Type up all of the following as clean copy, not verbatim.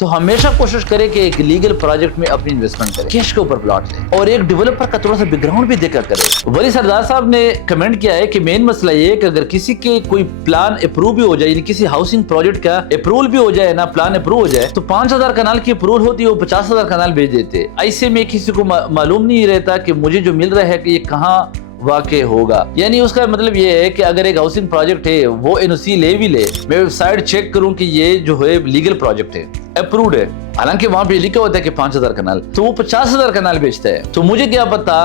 تو ہمیشہ کوشش کرے کہ ایک لیگل پروجیکٹ میں اپنی انویسٹمنٹ کرے، کیش کے اوپر پلاٹ لے، اور ایک ڈیولپر کا تھوڑا سا بیک گراؤنڈ بھی دیکھا کرے۔ ولی سردار صاحب نے کمنٹ کیا ہے کہ مین مسئلہ یہ ہے کہ اگر کسی کے کوئی پلان اپروو بھی ہو جائے، یعنی کسی ہاؤسنگ پروجیکٹ کا اپروول بھی ہو جائے نا، پلان اپروو ہو جائے، تو 5,000 کنال کی اپروول ہوتی ہے، وہ 50,000 کنال بھیج دیتے۔ ایسے میں کسی کو معلوم نہیں رہتا کہ مجھے جو مل رہا ہے کہ یہ کہاں واقع ہوگا۔ یعنی اس کا مطلب یہ ہے کہ اگر ایک ہاؤسنگ پروجیکٹ ہے، وہ این او سی لے بھی لے، میں ویب سائٹ چیک کروں کہ یہ جو ہے لیگل پروجیکٹ ہے، اپروڈ ہے، حالانکہ وہاں پہ لکھا ہوتا ہے کہ 5,000 کنال، تو وہ 50,000 کنال بیچتا ہے۔ تو مجھے کیا پتا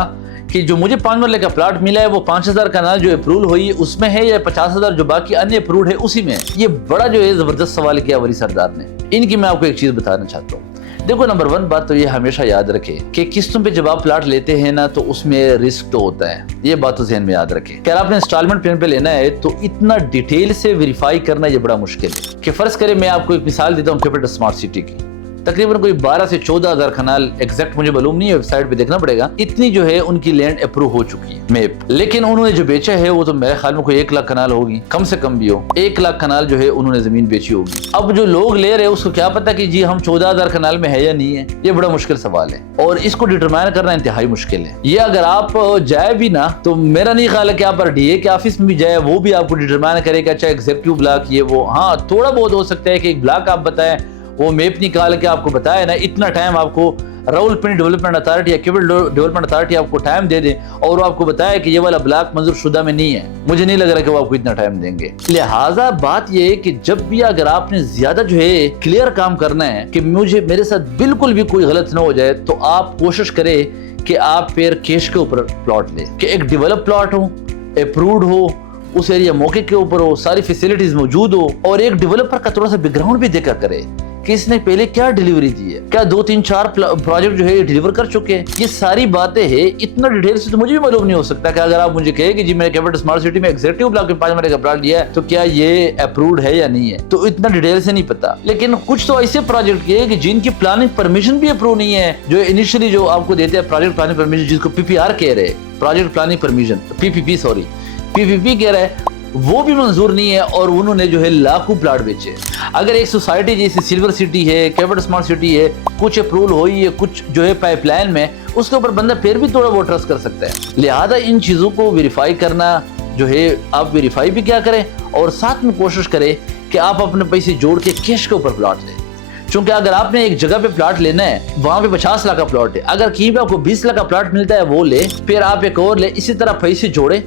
کہ جو مجھے 5 مرلے کا پلاٹ ملا ہے وہ 5,000 کنال جو اپروول ہوئی اس میں ہے، یا 50,000 جو باقی ان اپروڈ ہے اسی میں ہے؟ یہ بڑا جو ہے زبردست سوال کیا ولی سردار نے۔ ان کی میں آپ کو ایک چیز بتانا چاہتا ہوں۔ دیکھو، نمبر 1 بات تو یہ ہمیشہ یاد رکھے کہ قسطوں پہ جب آپ پلاٹ لیتے ہیں نا تو اس میں رسک تو ہوتا ہے، یہ بات تو ذہن میں یاد رکھے۔ اگر آپ نے انسٹالمنٹ پلان پہ لینا ہے تو اتنا ڈیٹیل سے ویریفائی کرنا یہ بڑا مشکل ہے کہ فرض کرے میں آپ کو ایک مثال دیتا ہوں کیپٹل اسمارٹ سٹی کی، تقریباً کوئی 12 سے 14,000 کنال، ایگزیکٹ مجھے معلوم نہیں ہے، ویب سائٹ پہ دیکھنا پڑے گا، اتنی جو ہے ان کی لینڈ اپروو ہو چکی ہے میپ، لیکن انہوں نے جو بیچا ہے وہ تو میرے خیال میں کوئی 1 لاکھ کنال ہوگی، کم سے کم بھی ہو 1 لاکھ کنال جو ہے انہوں نے زمین بیچی ہوگی۔ اب جو لوگ لے رہے ہیں اس کو کیا پتا کہ جی ہم 14,000 کنال میں ہے یا نہیں ہے؟ یہ بڑا مشکل سوال ہے، اور اس کو ڈیٹرمائن کرنا انتہائی مشکل ہے۔ یہ اگر آپ جائے بھی نا تو میرا نہیں خیال ہے کہ آپ RDA کے آفس میں بھی جائے، وہ بھی آپ کو ڈیٹرمائن کرے کہ اچھا ایگزیکٹو بلاک یہ وہ، ہاں تھوڑا بہت ہو سکتا ہے کہ ایک بلاک آپ بتائیں، وہ میپ نکال کے آپ کو بتائے نا اتنا ٹائم آپ کو راولپنڈی ڈیولپمنٹ اتھارٹی یا کیبل ڈیولپمنٹ اتھارٹی آپ کو ٹائم دے دیں، اور وہ آپ کو بتائے کہ یہ والا بلاک منظور شدہ میں نہیں ہے، مجھے نہیں لگ رہا کہ وہ آپ کو اتنا ٹائم دیں گے۔ لہٰذا بات یہ ہے کہ جب بھی اگر آپ نے زیادہ جو ہے کلیئر کام کرنا ہے کہ میرے ساتھ بالکل بھی کوئی غلط نہ ہو جائے، تو آپ کوشش کریں کہ آپ پھر کیش کے اوپر پلاٹ لیں، کہ ایک ڈیولپ پلاٹ ہو، اپروڈ ہو، اس ایریا موقع کے اوپر ہو، ساری فیسلٹیز موجود ہو، اور ایک ڈیولپر کا تھوڑا سا بیک گراؤنڈ بھی دیکھا کرے کہ اس نے پہلے کیا ڈیلیوری دی ہے، کیا 2 3 4 پروجیکٹ جو ہے ڈیلیور کر چکے ہیں۔ یہ ساری باتیں ہیں، اتنا ڈیٹیل سے تو مجھے بھی معلوم نہیں ہو سکتا کہ اگر آپ مجھے کہیں کہ جی میں نے کیپٹل اسمارٹ سٹی میں ایگزیکٹو بلاک میں 5 مرلے کا پلاٹ لیا ہے تو کیا یہ اپروڈ ہے یا نہیں ہے، تو اتنا ڈیٹیل سے نہیں پتا۔ لیکن کچھ تو ایسے پروجیکٹ کے کہ جن کی پلاننگ پرمیشن بھی اپروو نہیں ہے، جو انیشلی جو آپ کو دیتے ہیں پروجیکٹ پلاننگ پرمیشن، جس کو PPR کہہ رہے ہیں، پروجیکٹ پلاننگ پرمیشن، PPP کہہ رہے ہیں، وہ بھی منظور نہیں ہے، اور انہوں نے جو ہے لاکھوں پلاٹ بیچے۔ اگر ایک سوسائٹی جیسے سلور سٹی ہے، کیپٹل اسمارٹ سٹی ہے، کچھ اپروول ہوئی ہے، کچھ جو ہے پائپ لائن میں، اس کے اوپر بندہ پھر بھی تھوڑا بہت ٹرسٹ کر سکتا ہے۔ لہذا ان چیزوں کو ویریفائی کرنا جو ہے، آپ ویریفائی بھی کیا کریں، اور ساتھ میں کوشش کریں کہ آپ اپنے پیسے جوڑ کے کیش کے اوپر پلاٹ لیں، چونکہ اگر آپ نے ایک جگہ پہ پلاٹ لینا ہے، وہاں پہ 50 لاکھ کا پلاٹ ہے، اگر کہیں پہ آپ کو 20 لاکھ کا پلاٹ ملتا ہے وہ لے، پھر آپ ایک اور لے، اسی طرح پیسے جوڑے،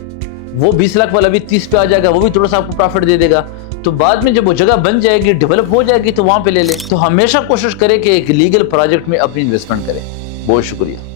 وہ 20 لاکھ والا بھی 30 پہ آ جائے گا، وہ بھی تھوڑا سا آپ کو پروفٹ دے دے گا، تو بعد میں جب وہ جگہ بن جائے گی، ڈیولپ ہو جائے گی، تو وہاں پہ لے لے۔ تو ہمیشہ کوشش کرے کہ ایک لیگل پروجیکٹ میں اپنی انویسٹمنٹ کرے۔ بہت شکریہ۔